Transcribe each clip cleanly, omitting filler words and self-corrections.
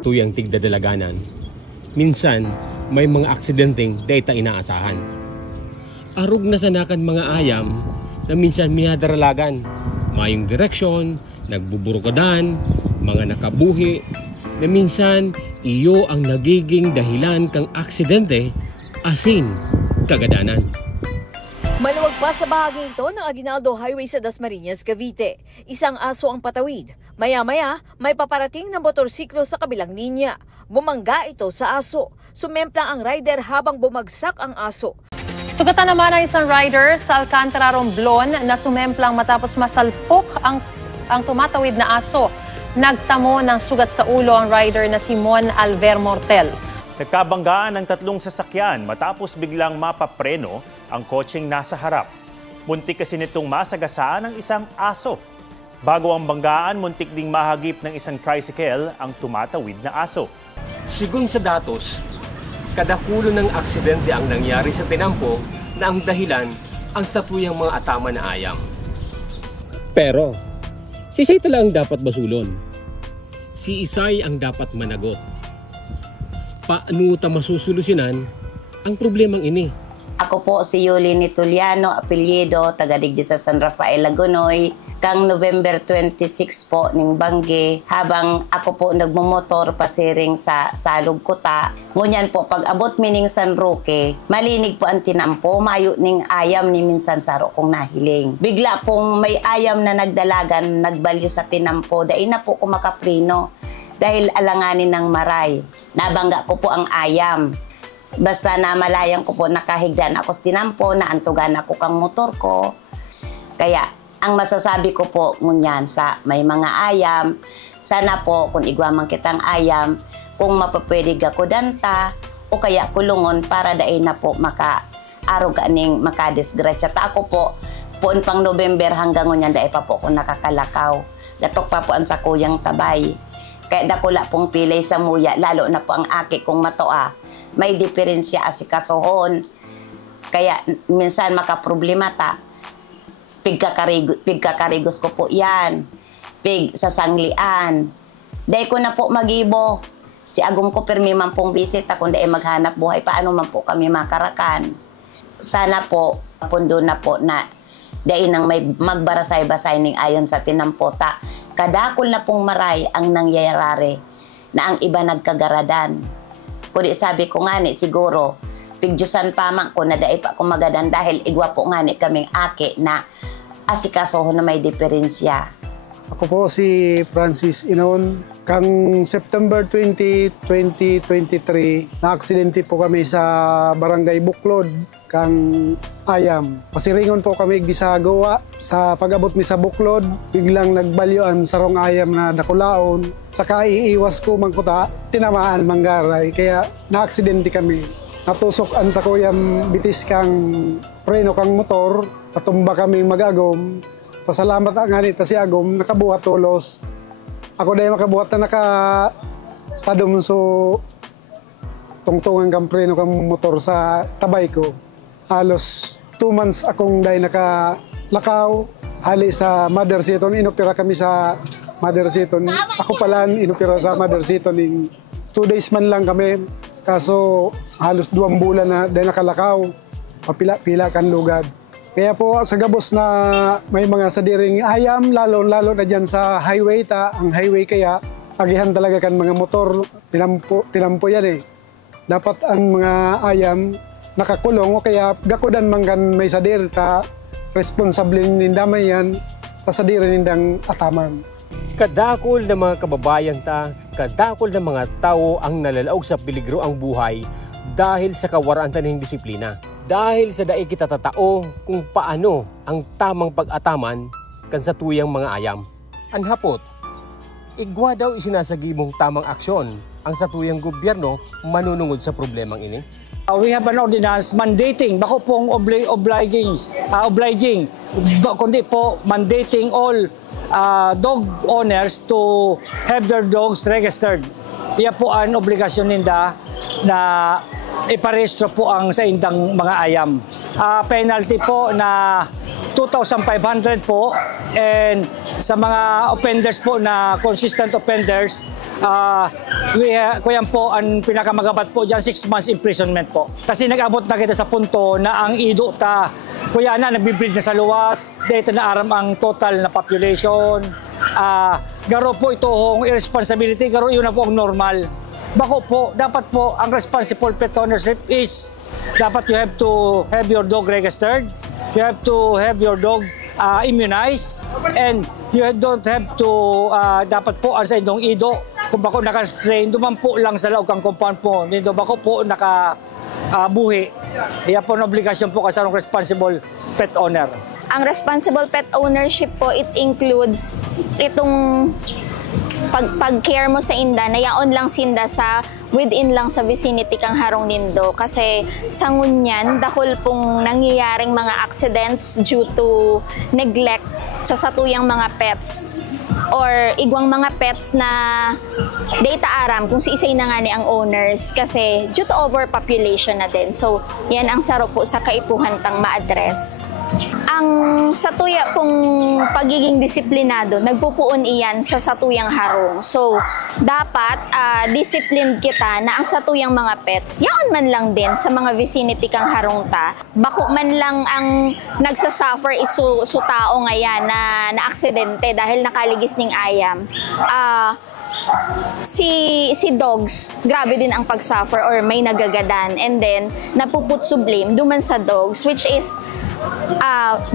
tuyang tigdadalaganan, minsan may mga aksidenteng dahi ta inaasahan. Arog na sanakan mga ayam na minsan minadaralagan, mayong direksyon, nagbuburukadan, mga nakabuhi, na minsan iyo ang nagiging dahilan kang aksidente asin kagadanan. Maluwag pa sa bahaging ito ng Aguinaldo Highway sa Dasmariñas, Cavite. Isang aso ang patawid. Maya-maya, may paparating na motorsiklo sa kabilang linya. Bumangga ito sa aso. Sumemplang ang rider habang bumagsak ang aso. Sugatan naman ang isang rider sa Alcantara, Romblon na sumemplang matapos masalpok ang tumatawid na aso. Nagtamo ng sugat sa ulo ang rider na si Mon Alver Mortel. Nagkabanggaan ng 3 sasakyan matapos biglang mapapreno ang kotseng nasa harap. Muntik kasi nitong masagasaan ng isang aso. Bago ang banggaan, muntik ding mahagip ng isang tricycle ang tumatawid na aso. Sigun sa datos, kadakulo ng aksidente ang nangyari sa tinampo na ang dahilan ang satuyang mga atama na ayam. Pero, si Isay talagang dapat basulon. Si Isay ang dapat managot. Paano ta masusolusyonan ang problemang ini? Ako po si Yulini Tuliano, apelyido, tagadigdi sa San Rafael, Lagunoy. Kang November 26 po ning Bangge, habang ako po nagmumotor pasiring sa Salog Kuta. Ngunyan po, pag abot mining San Roque, malinig po ang tinampo, mayo ning ayam ni minsan saro kong nahiling. Bigla pong may ayam na nagdalagan, nagbalyo sa tinampo, dahil na po kumakaprino dahil alanganin ng maray. Nabangga ko po ang ayam. Basta na malayang ko po, nakahigdan ako sa tinampo, naantugan ako kang motor ko. Kaya, ang masasabi ko po ngunyan sa may mga ayam, sana po kung igwamang kitang ayam, kung mapapwede ako danta, o kaya kulungon para daay na po maka-arog aning makadisgrasya. Ta ako po, poon pang November hanggang ngunyan daay pa po kung nakakalakaw. Gatok pa po ang sakuyang tabay. Kaya dakula pong pilay sa muya, lalo na po ang aki kong matoa. May diferensya asikasuhon. Kaya minsan makaproblema ta. Pigkakarigos ko po yan. Pig sa sanglian. Dahil ko na po magibo. Si agum ko permi man pong bisita kung dahil maghanap buhay. Paano man po kami makarakan. Sana po, pundo na po na dahil nang may magbarasay-basay ning ayam sa tinampota. Kadakol na pong maray ang nangyayari na ang iba nagkagaradan. Kundi sabi ko nga ni, siguro, pigdyusan pa man ko na daay pa kung magadan dahil igwa po nga ni kaming aki na asikasoho na may diferensya. Ako po si Francis Inon. Kang September 20, 2023, na-aksidente po kami sa Barangay Buklod, kang ayam. Pasiringon po kami di sa gawa. Sa pag-abot mi sa Buklod, biglang nagbalyoan sarong ayam na nakulaon. Saka iiwas ko mangkuta, tinamaan manggaray. Kaya na-aksidente kami. Natusokan sa kuyang bitis kang preno kang motor, patumba kami mag-agom. Pasalamat ang ganit si agom, nakabuhat tulos. Ako dahil makabuhat na nakapadum so tungtungan kang preno kang motor sa tabay ko. Halos 2 months akong dahil nakalakaw. Hali sa Mother Seton, inopera kami sa Mother Seton. Ako pala inopera sa Mother Seton. 2 days man lang kami. Kaso halos 2 bulan na dahil nakalakaw. Papila-pila kan lugad. Kaya po sa gabos na may mga sadiring ayam, lalo na dyan sa highway ang highway kaya, agihan talaga kan mga motor, tinampo yan eh. Dapat ang mga ayam nakakulong o kaya gakudan man kan may sadir, responsable nindaman yan, sadir nindang ataman. Kadakol na mga kababayan kadakol na mga tao ang nalalaog sa peligro ang buhay dahil sa kawaraan taning disiplina. Dahil sa daig kita tatao kung paano ang tamang pag-ataman kan sa tuyang mga ayam. Anhapot, igwa daw isinasagi mong tamang aksyon ang sa tuyang gobyerno manunungod sa problemang ini. We have an ordinance mandating, bako pong obliging, kundi po mandating all dog owners to have their dogs registered. Iya po ang obligasyon ninda na iparehistro po ang sa indang mga ayam. Penalty po na 2 2,500 po. And sa mga offenders po na consistent offenders, kuyan po ang pinakamagabat po dyan, 6 months imprisonment po. Kasi nag-abot na kita sa punto na ang ido ta, kuya na, nagbibreed na sa luwas, dito na aram ang total na population. Garo po itong irresponsibility, garo yun na po ang normal. Bako po, dapat po ang responsible pet ownership is dapat you have to have your dog registered, you have to have your dog immunized, and you don't have to dapat po ang sa inyong ido kung bako naka-strain, dumampo lang sa loob kang compound po, nito bako po naka-buhi. Iya po ang obligasyon po kasarong responsible pet owner. Ang responsible pet ownership po, it includes itong pag-care mo sa inda, nayaon lang sinda sa within lang sa vicinity kang harong nindo. Kasi sa ngunyan, dahil pong nangyayaring mga accidents due to neglect sa satuyang mga pets or igwang mga pets na data aram kung si isay na nga ni ang owners kasi due to overpopulation na din. So, yan ang saro po sa kaipuhan tang ma-address. Ang satuya pong pagiging disiplinado, nagpupuon iyan sa satuyang harong. So, dapat disciplined kita na ang satuyang mga pets, yaon man lang din sa mga vicinity kang harong ta. Bako man lang ang nagsasuffer isu tao ngayon na aksidente dahil nakaligis ning ayam. Si dogs, grabe din ang pagsuffer or may nagagadan and then napuput to blame duman sa dogs, which is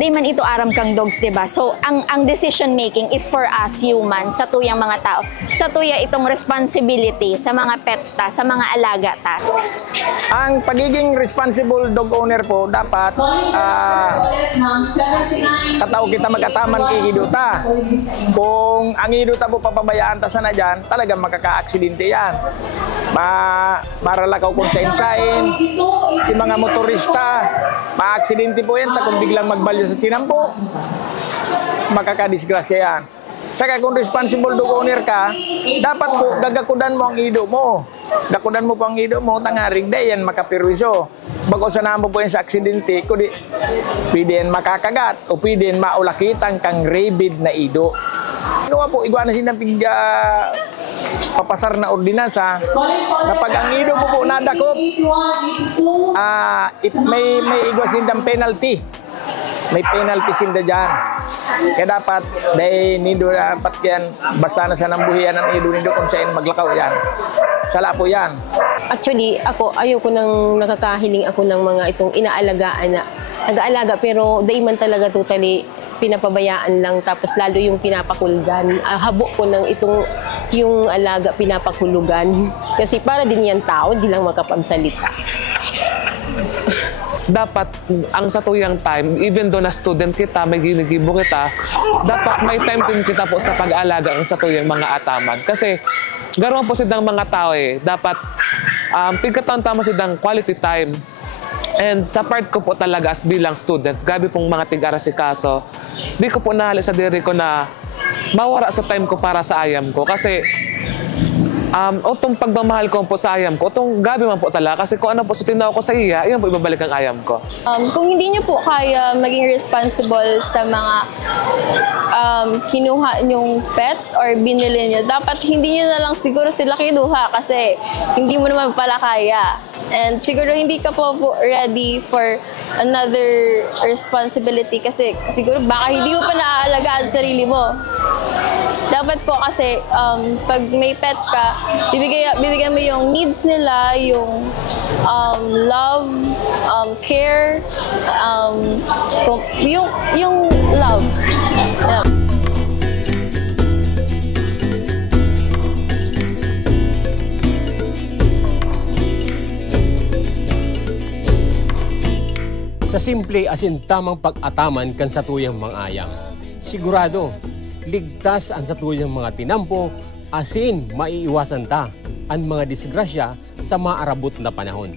di man ito aram kang dogs, diba? So, ang decision making is for us humans, sa tuyang mga tao. Sa tuya itong responsibility sa mga pets ta, sa mga alaga ta. Ang pagiging responsible dog owner po, dapat katao kita magkataman ihiduta. Kung ang ihiduta po papabayaan ta sana dyan, talagang makaka-aksidente yan. Maralakaw kung sain-sain, si mga motorista, ma-aksidente po yan, kung biglang magbalya sa tinampo, makakadisgrasya yan. Saka kung responsible dog owner ka, dapat po gagakudan mo ang ido mo. Dakudan mo po ang ido mo, tangarig day yan makapirwisyo. Bago sa namo po yan sa aksidente, kundi pwede yan makakagat o pwede yan maulakitang kang rabid na ido. Gawa po, iguana sinang papasar na ordinansa na pag ang ido mo po nadakop, may igwa sindang penalty. May penalty sinda dyan. Kaya dapat, dahil nido dapat yan, basta na sa nambuhian ng ido nido kung saan maglakaw yan. Sala po yan. Actually, ayoko nang nakakahiling ako ng mga itong inaalagaan na nag-aalaga pero day man talaga totally pinapabayaan lang tapos lalo yung pinapakulugan. Habo ko ng yung alaga pinapakulugan. Kasi para din yan tao, di lang makapagsalita. Dapat ang satuyang time, even though na student kita, may ginigibo kita, dapat may time din kita po sa pag-aalaga ang satuyang mga ataman. Kasi ganoon po silang mga tao dapat tigkataon tama silang quality time. And sa part ko po talaga as bilang student, gabi pong mga tig-arasikaso, di ko po nahali sa diri ko na mawara sa time ko para sa ayam ko. Kasi itong pagmamahal ko po sa ayam ko, itong gabi man po talaga. Kasi kung ano po sa tinaw ko sa iya, iyan po ibabalik ang ayam ko. Kung hindi niyo po kaya maging responsible sa mga kinuha niyong pets or binili niyo, dapat hindi niyo na lang siguro sila kinuha kasi hindi mo naman pala kaya. And siguro hindi ka po ready for another responsibility kasi siguro baka hindi mo pa naaalagaan sa sarili mo. Dapat po kasi pag may pet ka, bibigyan mo yung needs nila, yung love, care, yung love. Yeah. Sa simple as in tamang pag-ataman kan satuyang mga ayam, sigurado ligtas ang satuyang mga tinampo asin maiiwasan ta ang mga disgrasya sa maarabot na panahon.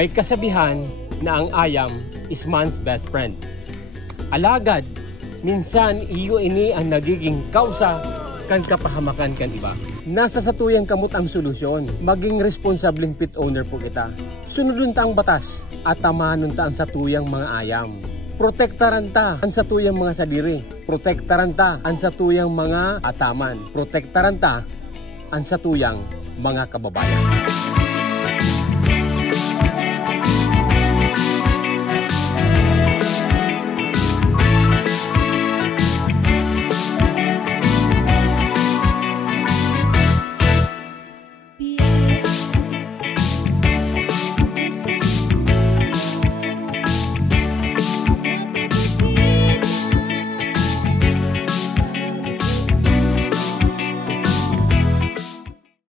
May kasabihan na ang ayam is man's best friend. Alagad, minsan iyo ini ang nagiging kausa kan kapahamakan kan iba. Nasa satuyang kamot ang solusyon. Maging responsableng pet owner po kita. Sunodun ta ang batas at tamanon ta ang satuyang mga ayam. Protektaran ta ang satuyang mga sadiri. Protektaran ta ang satuyang mga ataman. Protektaran ta ang satuyang mga kababayan.